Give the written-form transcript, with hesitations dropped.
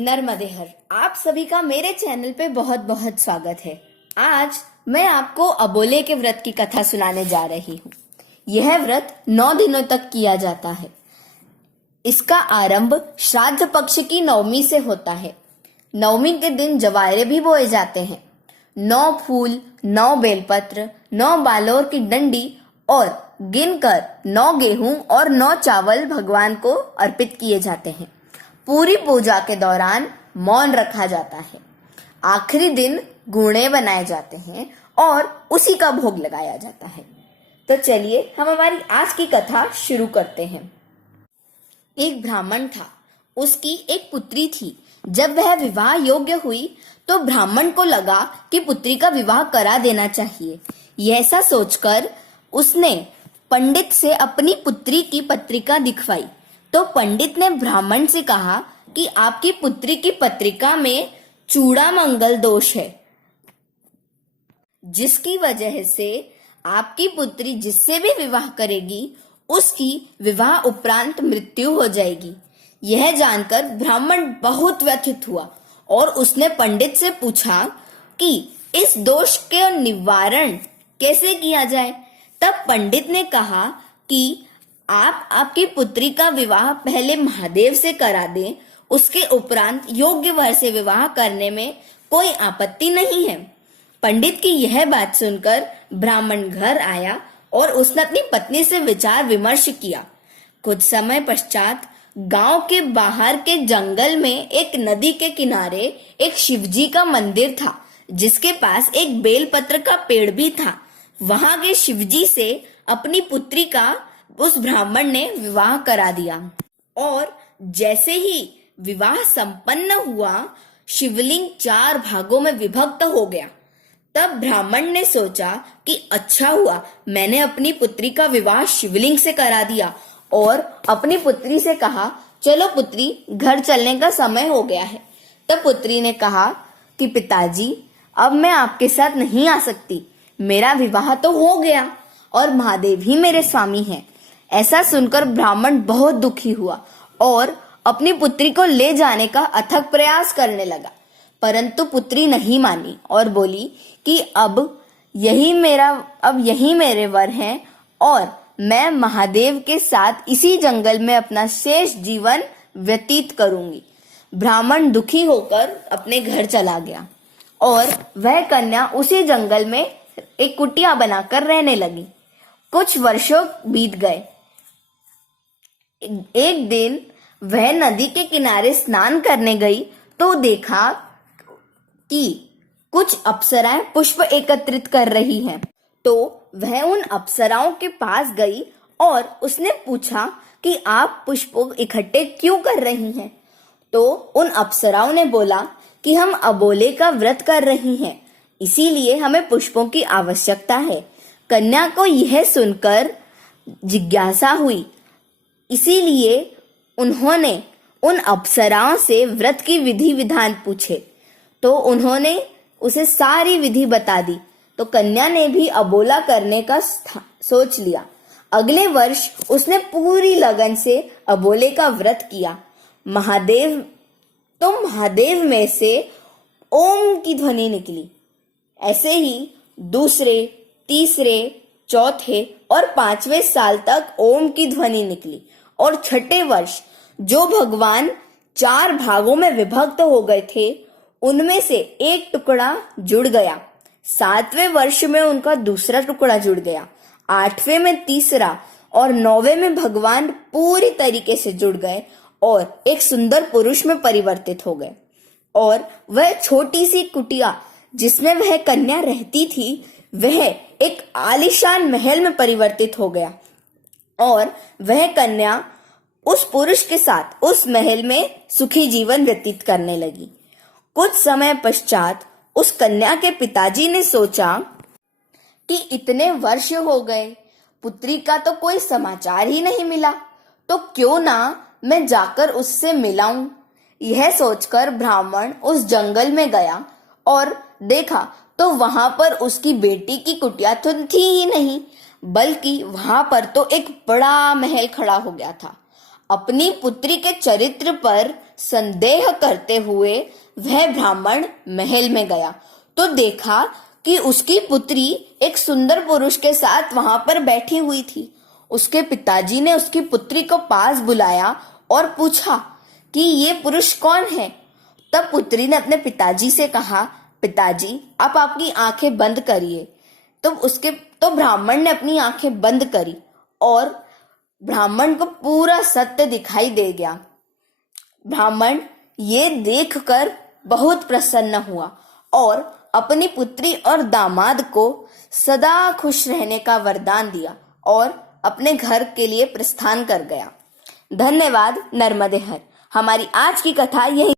नर्मदे हर आप सभी का मेरे चैनल पे बहुत बहुत स्वागत है। आज मैं आपको अबोले के व्रत की कथा सुनाने जा रही हूँ। यह व्रत 9 दिनों तक किया जाता है। इसका आरंभ श्राद्ध पक्ष की नवमी से होता है। नवमी के दिन जवारे भी बोए जाते हैं। 9 फूल, 9 बेलपत्र, 9 बालोर की डंडी और गिनकर 9 गेहूं और 9 चावल भगवान को अर्पित किए जाते हैं। पूरी पूजा के दौरान मौन रखा जाता है। आखिरी दिन गुणे बनाए जाते हैं और उसी का भोग लगाया जाता है। तो चलिए हम हमारी आज की कथा शुरू करते हैं। एक ब्राह्मण था, उसकी एक पुत्री थी। जब वह विवाह योग्य हुई तो ब्राह्मण को लगा कि पुत्री का विवाह करा देना चाहिए। ऐसा सोचकर उसने पंडित से अपनी पुत्री की पत्रिका दिखवाई। तो पंडित ने ब्राह्मण से कहा कि आपकी पुत्री की पत्रिका में चूड़ामंगल दोष है, जिसकी वजह से आपकी पुत्री जिससे भी विवाह करेगी उसकी विवाह उपरांत मृत्यु हो जाएगी। यह जानकर ब्राह्मण बहुत व्यथित हुआ और उसने पंडित से पूछा कि इस दोष के निवारण कैसे किया जाए। तब पंडित ने कहा कि आप आपकी पुत्री का विवाह पहले महादेव से करा दें, उसके उपरांत योग्य वर से विवाह करने में कोई आपत्ति नहीं है। पंडित की यह बात सुनकर ब्राह्मण घर आया और उसने अपनी पत्नी से विचार विमर्श किया। कुछ समय पश्चात गांव के बाहर के जंगल में एक नदी के किनारे एक शिवजी का मंदिर था, जिसके पास एक बेलपत्र का पेड़ भी था। वहां के शिवजी से अपनी पुत्री का उस ब्राह्मण ने विवाह करा दिया और जैसे ही विवाह संपन्न हुआ, शिवलिंग 4 भागों में विभक्त हो गया। तब ब्राह्मण ने सोचा कि अच्छा हुआ मैंने अपनी पुत्री का विवाह शिवलिंग से करा दिया और अपनी पुत्री से कहा, चलो पुत्री घर चलने का समय हो गया है। तब पुत्री ने कहा कि पिताजी, अब मैं आपके साथ नहीं आ सकती। मेरा विवाह तो हो गया और महादेव ही मेरे स्वामी हैं। ऐसा सुनकर ब्राह्मण बहुत दुखी हुआ और अपनी पुत्री को ले जाने का अथक प्रयास करने लगा, परंतु पुत्री नहीं मानी और बोली कि अब यही मेरे वर हैं और मैं महादेव के साथ इसी जंगल में अपना शेष जीवन व्यतीत करूंगी। ब्राह्मण दुखी होकर अपने घर चला गया और वह कन्या उसी जंगल में एक कुटिया बनाकर रहने लगी। कुछ वर्षों बीत गए। एक दिन वह नदी के किनारे स्नान करने गई तो देखा कि कुछ अप्सराएं पुष्प एकत्रित कर रही हैं। तो वह उन अप्सराओं के पास गई और उसने पूछा कि आप पुष्प इकट्ठे क्यों कर रही हैं। तो उन अप्सराओं ने बोला कि हम अबोले का व्रत कर रही हैं, इसीलिए हमें पुष्पों की आवश्यकता है। कन्या को यह सुनकर जिज्ञासा हुई, इसीलिए उन्होंने उन अप्सराओं से व्रत की विधि विधान पूछे। तो उन्होंने उसे सारी विधि बता दी। तो कन्या ने भी अबोला करने का सोच लिया। अगले वर्ष उसने पूरी लगन से अबोले का व्रत किया। महादेव में से ओम की ध्वनि निकली। ऐसे ही दूसरे, तीसरे, चौथे और 5वें साल तक ओम की ध्वनि निकली और छठे वर्ष जो भगवान 4 भागों में विभक्त हो गए थे, उनमें से एक टुकड़ा जुड़ गया। 7वें वर्ष में उनका दूसरा टुकड़ा जुड़ गया। 8वें में तीसरा और 9वें में भगवान पूरी तरीके से जुड़ गए और एक सुंदर पुरुष में परिवर्तित हो गए। और वह छोटी सी कुटिया जिसमें वह कन्या रहती थी, वह एक आलीशान महल में परिवर्तित हो गया और वह कन्या उस पुरुष के साथ उस महल में सुखी जीवन व्यतीत करने लगी। कुछ समय पश्चात उस कन्या के पिताजी ने सोचा कि इतने वर्ष हो गए, पुत्री का तो कोई समाचार ही नहीं मिला, तो क्यों ना मैं जाकर उससे मिलाऊं। यह सोचकर ब्राह्मण उस जंगल में गया और देखा तो वहां पर उसकी बेटी की कुटिया तो थी ही नहीं, बल्कि वहां पर तो एक बड़ा महल खड़ा हो गया था। अपनी पुत्री के चरित्र पर संदेह करते हुए वह ब्राह्मण महल में गया तो देखा कि उसकी पुत्री एक सुंदर पुरुष के साथ वहां पर बैठी हुई थी। उसके पिताजी ने उसकी पुत्री को पास बुलाया और पूछा कि ये पुरुष कौन है। तब पुत्री ने अपने पिताजी से कहा, पिताजी आप आपकी आंखें बंद करिए। तो ब्राह्मण ने अपनी आंखें बंद करी और ब्राह्मण को पूरा सत्य दिखाई दे गया। ब्राह्मण ये देखकर बहुत प्रसन्न हुआ और अपनी पुत्री और दामाद को सदा खुश रहने का वरदान दिया और अपने घर के लिए प्रस्थान कर गया। धन्यवाद नर्मदे हर। हमारी आज की कथा यही